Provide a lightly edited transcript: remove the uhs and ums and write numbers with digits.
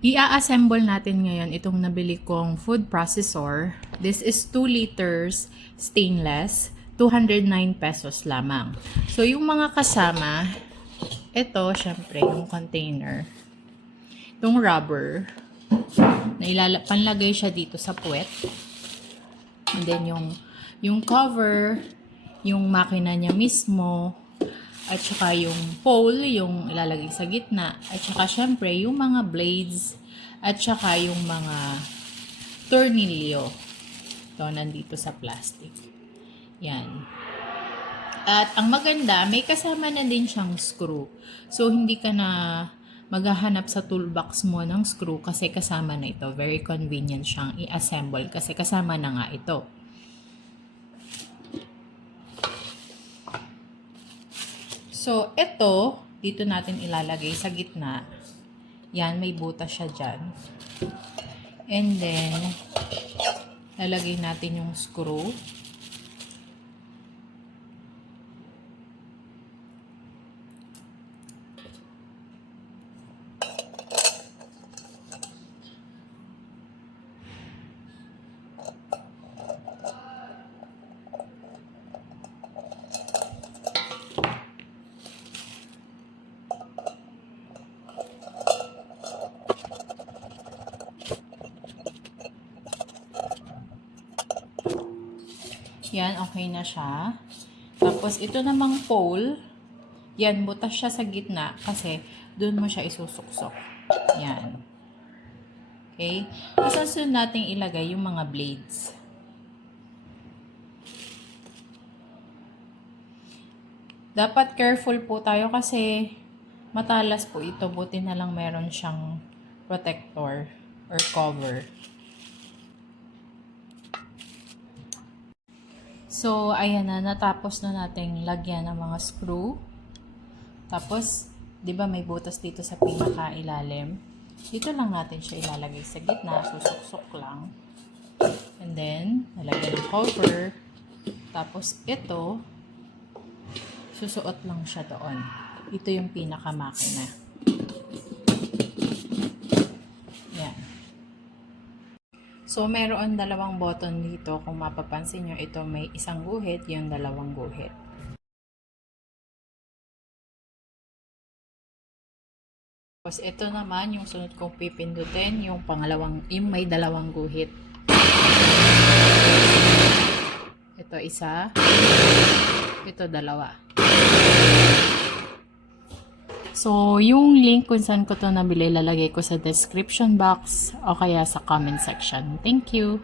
I-assemble natin ngayon itong nabili kong food processor. This is 2 liters stainless, 209 pesos lamang. So, yung mga kasama, ito, syempre, yung container. Itong rubber, na panlagay siya dito sa puwet. And then, yung cover, yung makina niya mismo, at saka yung pole, yung ilalagay sa gitna, at saka syempre yung mga blades, at saka yung mga tornilyo. Ito, nandito sa plastic. Yan. At ang maganda, may kasama na din siyang screw. So, hindi ka na maghahanap sa toolbox mo ng screw kasi kasama na ito. Very convenient siyang i-assemble kasi kasama na nga ito. So, ito, dito natin ilalagay sa gitna. Yan, may butas siya dyan. And then, lalagay natin yung screw. Yan, okay na siya. Tapos, ito namang pole, yan, butas siya sa gitna kasi doon mo siya isusuksok. Yan. Okay? Susunod natin ilagay yung mga blades. Dapat careful po tayo kasi matalas po ito. Buti na lang meron siyang protector or cover. So, ayan na, natapos na nating lagyan ng mga screw. Tapos, di ba may butas dito sa pinaka-ilalim? Dito lang natin siya ilalagay sa gitna, susuksok lang. And then, nalagyan ng cover. Tapos, ito, susuot lang siya doon. Ito yung pinaka-makina. So, meron dalawang button dito. Kung mapapansin nyo, ito may isang guhit, yung dalawang guhit. Tapos, ito naman, yung sunod kong pipindutin, yung pangalawang, yung may dalawang guhit. Ito isa. Ito dalawa. So, yung link kung saan ko to nabili, lalagay ko sa description box o kaya sa comment section. Thank you!